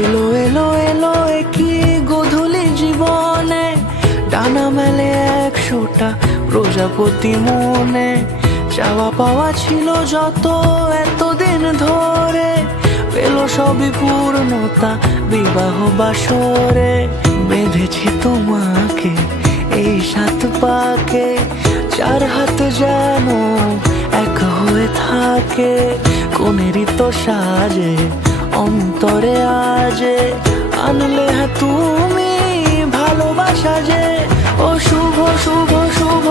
এলো এলো এলো কি গোধূলি জীবনে, ডানা মেলে 100টা প্রজাপতি মনে। চাওয়া পাওয়া ছিল যত এতদিন ধরে, পেল সবই পূর্ণতা বিবাহ বাসরে। বেঁধেছি তোমাকে এই 7 পাকে, 4 হাত যেন এক হয়ে থাকে। কোনেরই তো সাজে অন্তরে আজে, আনলে হ্যাঁ তুমি ভালোবাসা যে। ও শুভ শুভ শুভ